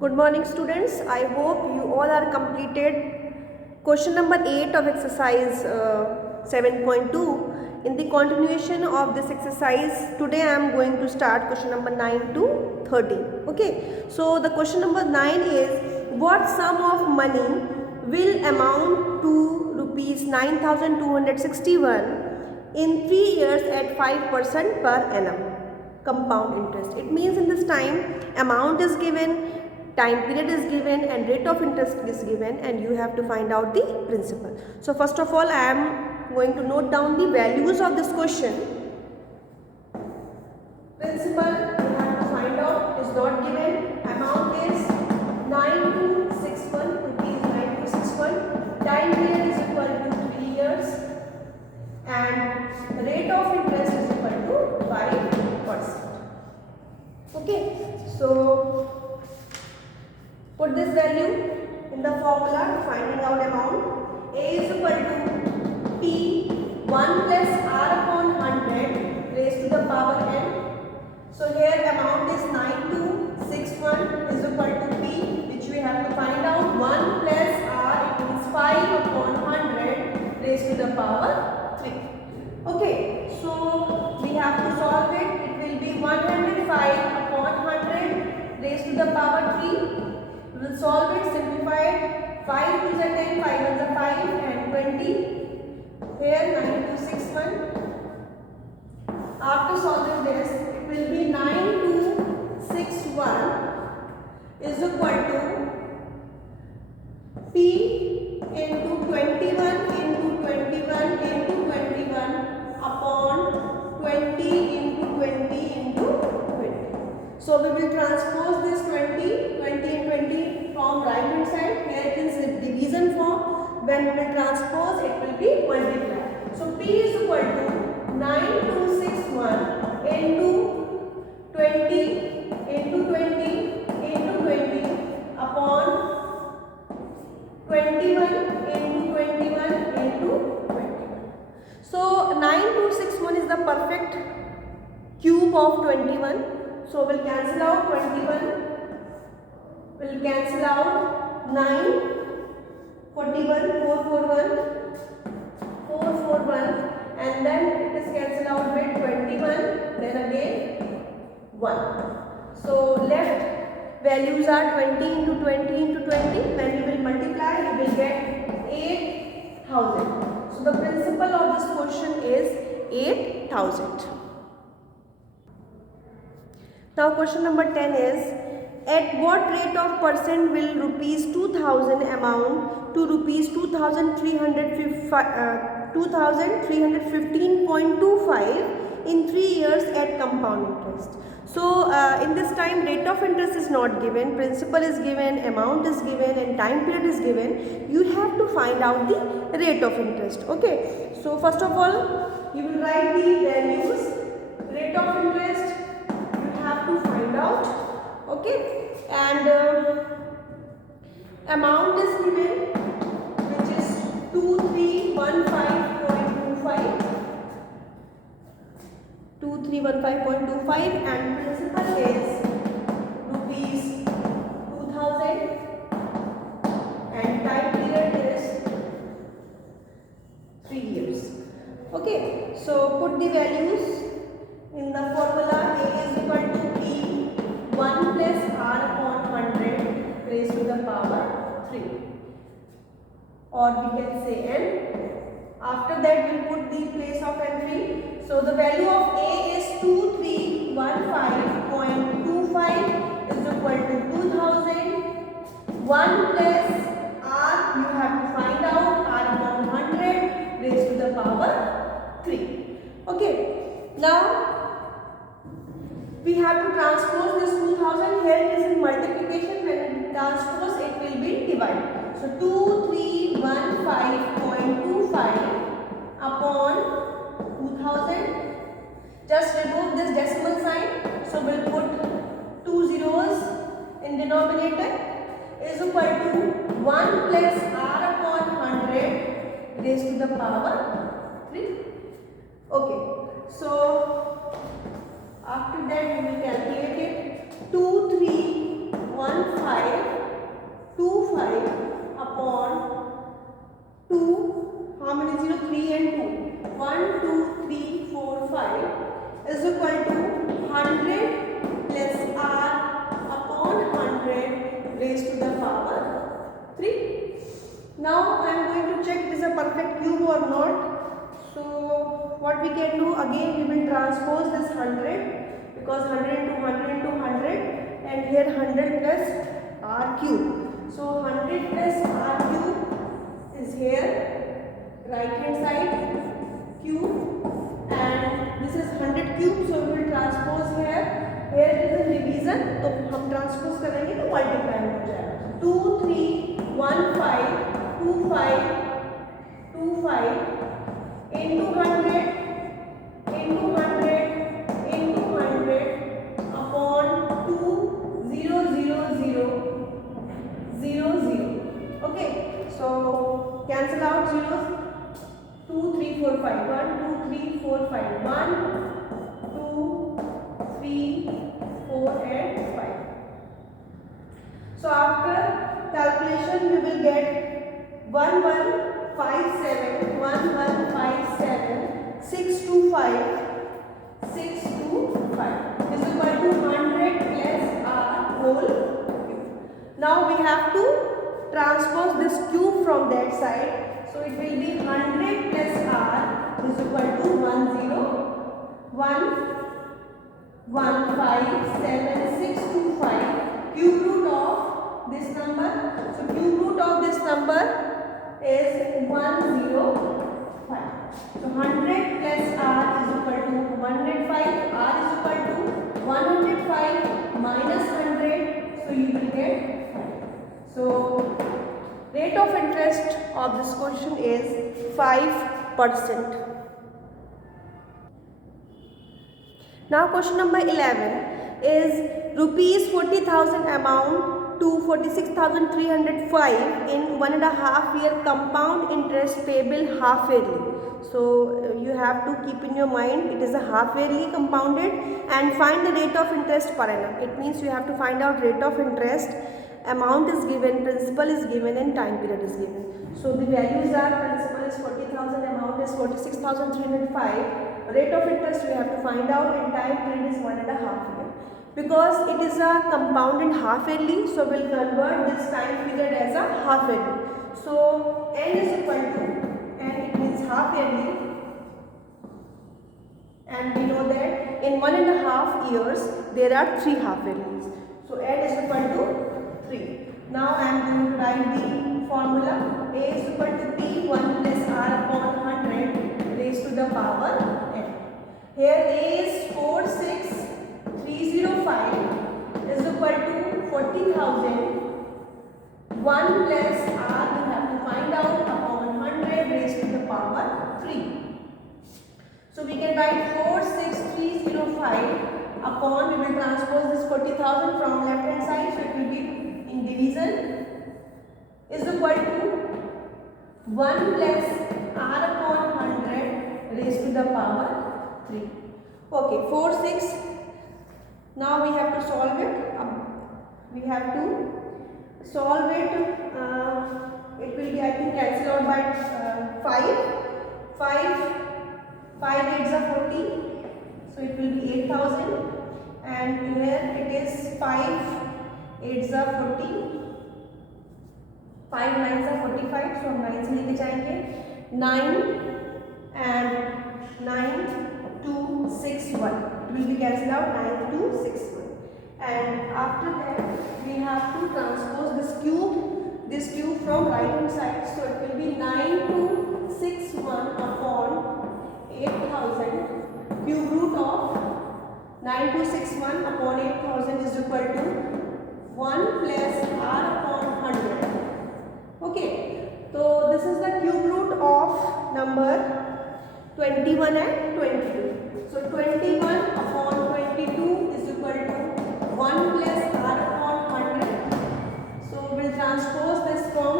Good morning students. I hope you all are completed question number 8 of exercise 7.2. In the continuation of this exercise, today I am going to start question number 9 to 13. Okay. So the question number 9 is, what sum of money will amount to rupees 9,261 in 3 years at 5% per annum? Compound interest. It means in this time amount is given, time period is given and rate of interest is given, and you have to find out the principal. So first of all I am going to note down the values of this question. Principal you have to find out is not given. Amount is 9261 rupees 9261. Time period is equal to 3 years and rate of interest is equal to 5%. Okay, so put this value in the formula to finding out amount. A is equal to P 1 plus R upon 100 raised to the power n. So here amount is 9261 is equal to P, which we have to find out. 1 plus R, it means 5 upon 100 raised to the power 3. Okay, so we have to solve it. It will be 105 upon 100 raised to the power 3. We will solve it, simplify it. 5 to the 10, 5 is the 5 and 20. Here 9261. After solving this, it will be 9261 is equal to P into 21 into 21 into 21 upon 20 into 20 into 20. So we will transpose this 20 and 20 from right hand side. Here it is in division form. When we will transpose, it will be multiplied. So P is equal to 9261 into 20 into 20 into 20 upon 21 into 21 into 21. So 9261 is the perfect cube of 21. So we'll cancel out 21. We'll cancel out 9, 41, 441, 441, and then it is cancelled out with 21, then again 1. So left values are 20 into 20 into 20. When you will multiply, you will get 8,000. So the principal of this question is 8,000. Now question number 10 is, at what rate of percent will rupees 2000 amount to rupees 2315.25 in 3 years at compound interest? So in this time rate of interest is not given, principal is given, amount is given and time period is given. You have to find out the rate of interest. Okay, so first of all you will write the values. Rate of interest you have to find out. Okay, and amount is given, which is 2315.25, 2315.25, and principal is rupees 2000 and time period is 3 years. Okay, so put the values in the formula. A is equal to P 1 plus R upon 100 raised to the power 3, or we can say n. After that we will put the place of n3. So the value of A is 2315.25 is equal to 2000. 1 plus R you have to find out, R upon 100 raised to the power 3. Okay, now we have to transpose this 2000. Here it is in multiplication. When we transpose, it will be divided. So 2315.25 upon 2000. Just remove this decimal sign. So we'll put 2 zeros in denominator. Is equal to 1 plus R upon 100 raised to the power 3. Okay. So after that we will calculate it. 2315 625 upon 2, how many 0? 3 and 2. 1, 2, 3, 4, 5 is equal to 100 plus r upon 100 raised to the power 3. Now I am going to check it is a perfect cube or not. So what we can do, again we will transpose this 100 because 100 into 100 into 100 and here 100 plus r cube. So 100 plus r cube is here, right hand side cube, and this is 100 cube, so we will transpose here. Here is a division, तो हम transpose करेंगे तो multiply हो जाएगा. 2 3 1 5 2 5 2 5 into 100 into 100 into 100 upon 2 0 0 0 0 0. Okay, so cancel out zeros. 2 3 4 5 1 2 3 4 5 1 2 3 4 and 5. So after calculation we will get 1157 1157 625 625 is equal to 100 plus r whole cube. Now we have to transpose this cube from that side. So it will be 100 plus r is equal to 10157 cube root of this number. So cube root of this number is 105. So 100 plus r is equal to 105. R is equal to 105 minus 100. So you will get 5. So rate of interest of this question is 5%. Now question number 11 is rupees 40,000 amount to 46,305 in 1.5 year compound interest payable half yearly. So you have to keep in your mind it is a half yearly compounded, and find the rate of interest per annum. It means you have to find out rate of interest, amount is given, principal is given and time period is given. So the values are principal is 40,000, amount is 46,305, rate of interest we have to find out, and time period is 1.5 year. Because it is a compounded half yearly, so we will convert this time period as a half yearly. So n is equal to, and it means half yearly, and we know that in 1.5 years there are 3 half yearlies. So n is equal to 3. Now I am going to write the formula. A is equal to P 1 plus R upon 100 raised to the power n. Here A is 46305 is equal to 40,000. 1 plus R we have to find out upon 100 raised to the power 3. So we can write 46305 upon, we will transpose this 40,000 from left hand side, so it will be in division, is equal to 1 plus r upon 100 raised to the power 3. Okay, 4 6. Now we have to solve it. We have to solve it. It will be, I think, cancel out by 5 8s are 40, so it will be 8,000, and here it is 5 8s are 40, 5 9s are 45, so हम 9 से लेके जाएंगे. 9 and 9 2 6 1, it will be cancelled out. 9 2 6 1, and after that we have to transpose this cube from right hand side, so it will be 9261 upon 8,000. Cube root of 9261 upon 8,000 is equal to 1 plus r upon 100. Okay, so this is the cube root of number 21 and 22. So 21 upon 22 is equal to 1 plus r upon 100. So we will transpose this from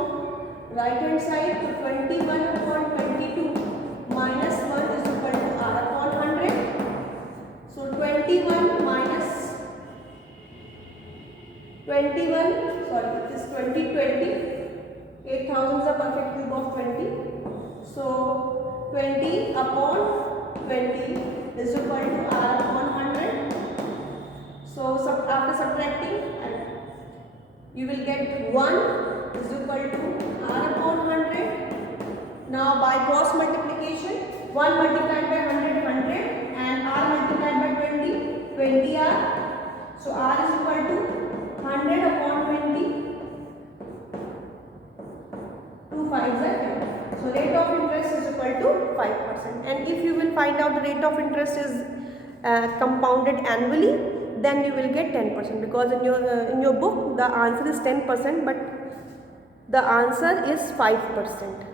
right hand side to 21 upon 22 minus 1 is equal to r upon 100. So 21 minus 100 21, sorry, it is 2020. 8,000 is a perfect cube of 20. So 20 upon 20 is equal to R upon 100. So after subtracting, you will get 1 is equal to R upon 100. Now by cross multiplication, 1 multiplied by 100, 100, and R multiplied by 20, 20R. So R is equal to 100 upon 20. 2 5s are 10. So rate of interest is equal to 5%. And if you will find out the rate of interest is compounded annually, then you will get 10%, because in your book the answer is 10%, but the answer is 5%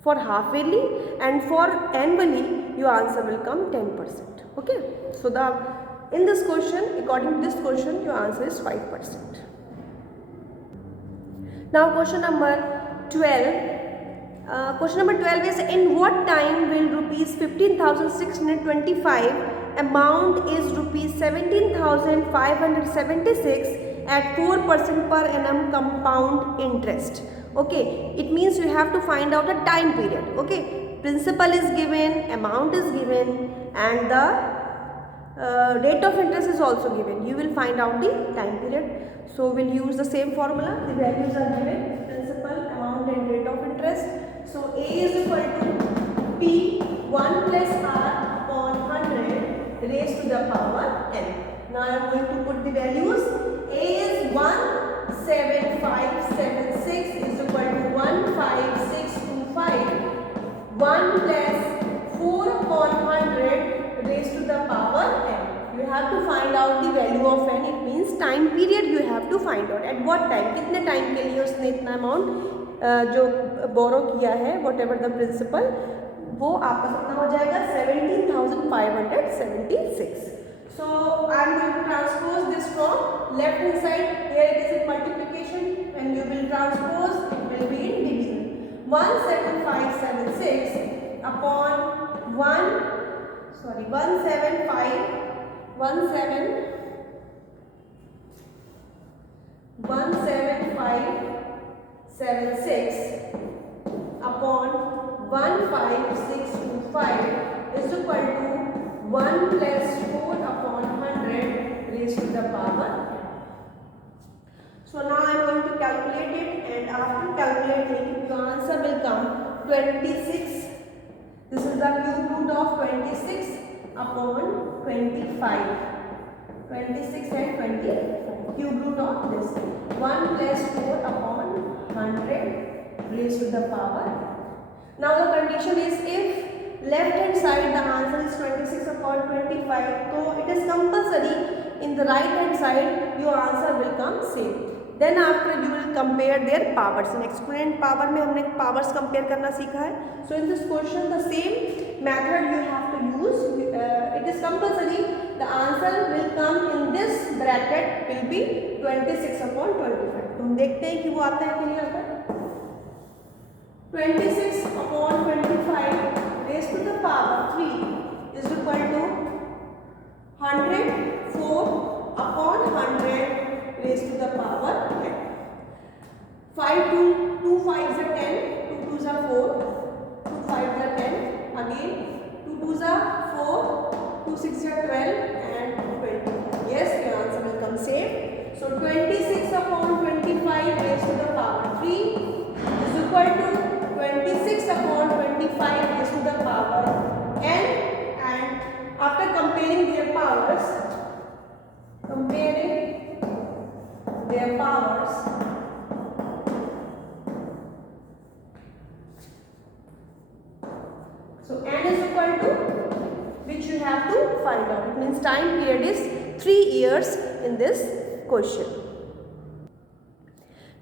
for half yearly, and for annually your answer will come 10%. Okay, so in this question, according to this question, your answer is 5%. Now question number 12. Question number 12 is, in what time will rupees 15,625 amount is rupees 17,576 at 4% per annum compound interest? Okay, it means you have to find out the time period. Okay, principal is given, amount is given, and the rate of interest is also given. You will find out the time period. So we'll use the same formula. The values are given, principal, amount, and rate of interest. So A is equal to P 1 plus R upon 100 raised to the power n. Now I am going to put the values. A is 17576 is equal to 15625. 1 plus 4 upon 100 raised to the power n. You have to find out the value of n. It means time period you have to find out. At what time? कितने time के लिए उसने इतना amount जो बोरो किया है, what ever the principal, वो आपका कितना हो जाएगा? 17,576. So I am going to transpose this from left hand side. Here it is in multiplication. When you will transpose, it will be in division. 17576 upon 17576 upon 15625 is equal to 1 plus 4 upon 100 raised to the power. So now I am going to calculate it, and after calculating your answer will come 26. This is the cube root of 26 upon 25. 26 and 25. Cube root of this. 1 plus 4 upon 100 raised to the power. Now the condition is, if left hand side the answer is 26 upon 25, so it is compulsory in the right hand side your answer will come same. Then after you will compare their powers. In exponent power में हमने powers compare करना सीखा है. So in this question the same method you have to use. It is compulsory. The answer will come in this bracket will be 26 upon 25. तो हम देखते हैं कि वो आता है कि नहीं आता है. 26 upon 25 raised to the power 3 is equal to 104 upon 100 raised to the power 10. 5 2 5s are 10, 2 2s are 4, 2 5s are 10, again 2 2s are 4, 2 6s are 12, and 20. Yes, your answer will come same. So 26 upon 25 raised to the power 3 is equal to 26 upon 25 raised to the power n, and after comparing their powers, so n is equal to, which you have to find out. It means time period is 3 years in this question.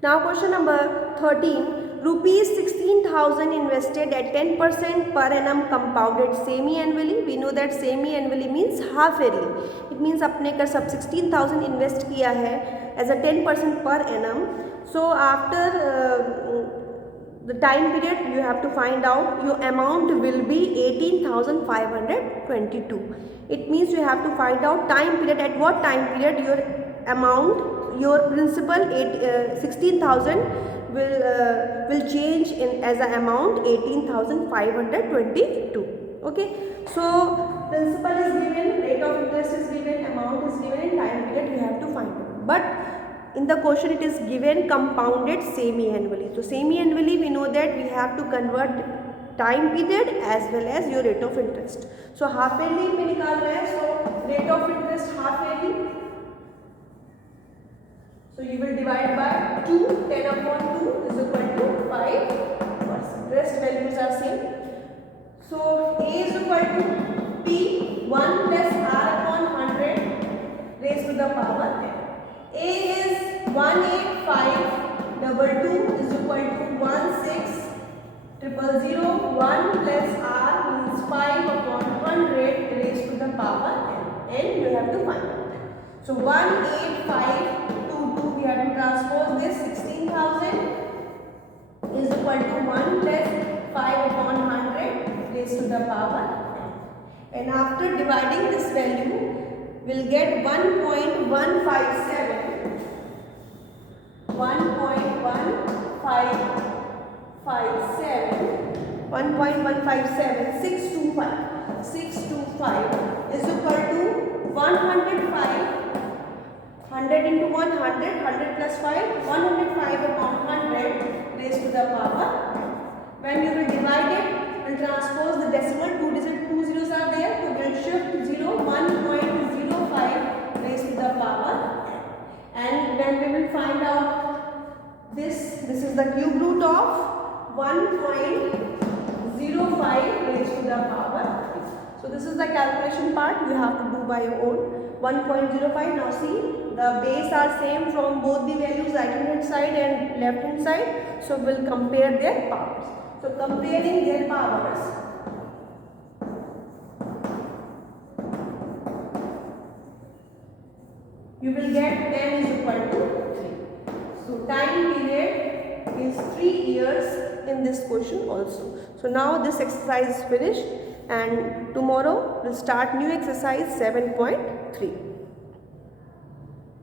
Now question number 13. Rupees 16,000 invested at 10% per annum compounded semi-annually. We know that semi-annually means half yearly. It means अपने का सब 16,000 invest किया है as a 10% per annum. So after the time period you have to find out, your amount will be 18,522. It means you have to find out time period, at what time period your amount, your principal 16,000 will change in as an amount 18,522. Okay, so principal is given, rate of interest is given, amount is given, and time period you have to find out. But in the question it is given compounded semi-annually. So semi-annually we know that we have to convert time period as well as your rate of interest. So half yearly में निकाल रहे हैं, so rate of interest half yearly. So you will divide by 2, 10 upon 2 is equal to 5%. Rest values are same. So A is equal to P 1 plus R upon 100 raised to the power 10. A is 18522 is equal to 16000. 1 plus R means 5 upon 100 raised to the power 10. And you have to find out. So 18522 we have to transpose this 16,000 is equal to 1 plus 5 upon 100 raised to the power 10. And after dividing this value, we'll get 1.157. 625 is equal to 105. 100 into 100, 100 plus 5, 105 upon 100 raised to the power. When you will divide it, we'll transpose the decimal, two zeros are there, so we'll shift 0, 1.05 raised to the power. And when we will find out this is the cube root of 1.05 raised to the power. So this is the calculation part you have to do by your own. 1.05. Now see, the base are same from both the values, right hand side and left hand side. So we'll compare their powers. So comparing their powers, you will get 10 is equal to 3. So time period is 3 years in this question also. So now this exercise is finished, and tomorrow we'll start new exercise 7.3.